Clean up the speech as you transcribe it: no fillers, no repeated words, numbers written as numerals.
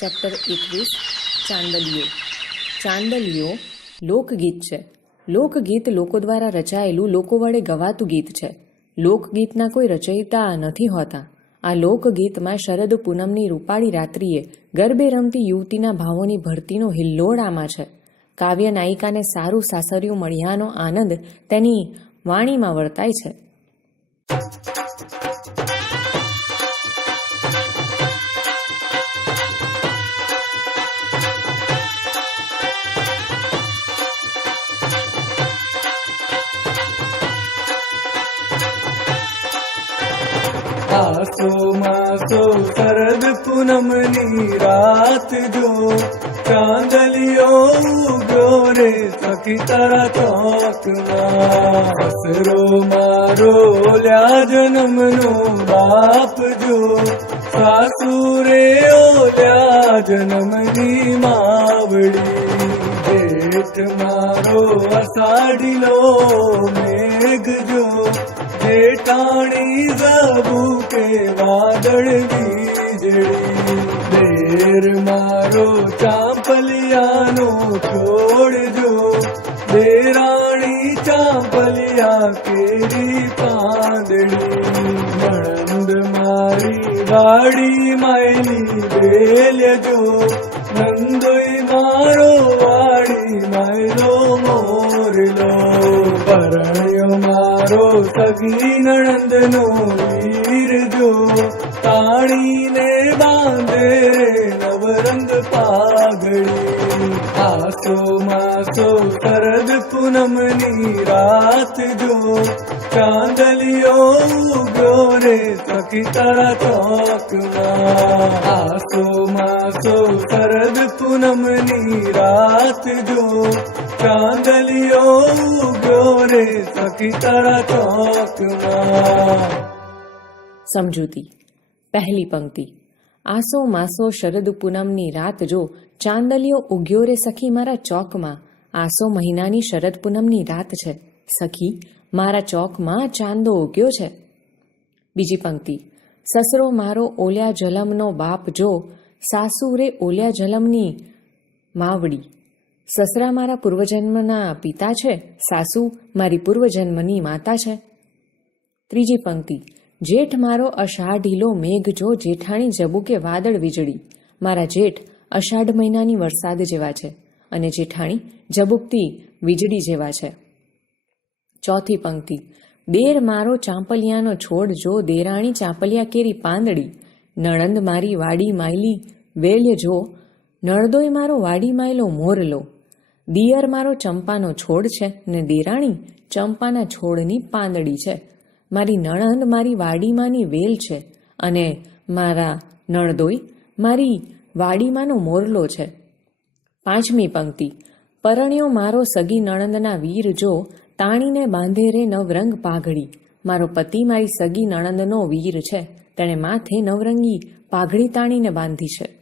Chapter 21 ચાંદલિયો. ચાંદલિયો લોકગીત છે. લોકગીત લોકો દ્વારા રચાયેલું લોકો વડે ગવાતું ગીત છે. લોકગીતના કોઈ રચયિતા નથી હોતા. આ લોકગીતમાં શરદ પૂનમની રૂપાળી રાત્રિએ ગરબે રમતી યુવતીના ભાવોની ભરતીનો હિલ્લોળ આમાં છે. કાવ્ય નાયિકાને સારું સાસરિયું મળ્યાનો આનંદ તેની વાણીમાં વર્તાય છે. આસો માસો શરદ પૂનમની રાત જો ચાંદલિયો ઉગ્યો રે સખી તારા ચોકમાં. હસરો મારો ઓલ્યા જન્મનો બાપ જો સાસુ રે ઓલ્યા જન્મની માવડી. જેઠ મારો અષાઢીલો મેઘ જો જેઠાણી જબુ કે વાદળ વીજળી. દેર મારો ચાંપલિયાનો છોડજો દેરાણી ચાંપલિયા કેરી પાંદડી. નણંદ મારી વાડી માયલી બેલજો નંદોઈ મારો વાડી માયલો મોરલો. પરણ્યો મારો સગી નણંદનો વીર જો તાણીને બાંધે નવરંગ પાઘડી. આસો માસો શરદ પૂનમની રાત જો ચાંદલિયો ઉગ્યો રે સખી તારા ચોકમાં. આસો માસો શરદ પૂનમની રાત જો ચાંદલિયો ઉગ્યો રે સખી તારા ચોકમાં. સમજૂતી. પહેલી પંક્તિ. આસો માસો શરદ પૂનમની રાત જો ચાંદલિયો ઉગ્યો રે સખી મારા ચોકમાં. આસો મહિનાની શરદ પૂનમની રાત છે. સખી મારા ચોકમાં ચાંદો ઉગ્યો છે. બીજી પંક્તિ. સસરો મારો ઓલ્યા જલમનો બાપ જો સાસુ રે ઓલ્યા જલમની માવડી. સસરા મારા પૂર્વજન્મના પિતા છે, સાસુ મારી પૂર્વજન્મની માતા છે. ત્રીજી પંક્તિ. જેઠ મારો અષાઢીલો મેઘ જો જેઠાણી જબુકે વાદળ વીજળી. મારા જેઠ અષાઢ મહિનાની વરસાદ જેવા છે અને જેઠાણી જબુકતી વીજળી જેવા છે. ચોથી પંક્તિ. દેર મારો ચાંપલિયાનો છોડ જો દેરાણી ચાંપલિયા કેરી પાંદડી. નણંદ મારી વાડી માયલી વેલ્ય જો નળદોય મારો વાડી માયલો મોરલો. દિયર મારો ચંપાનો છોડ છે ને દેરાણી ચંપાના છોડની પાંદડી છે. મારી નણંદ મારી વાડીમાંની વેલ છે અને મારા નળદોય મારી વાડીમાંનો મોરલો છે. પાંચમી પંક્તિ. પરણ્યો મારો સગી નણંદના વીર જો તાણીને બાંધે રે નવરંગ પાઘડી. મારો પતિ મારી સગી નણંદનો વીર છે, તેણે માથે નવરંગી પાઘડી તાણીને બાંધી છે.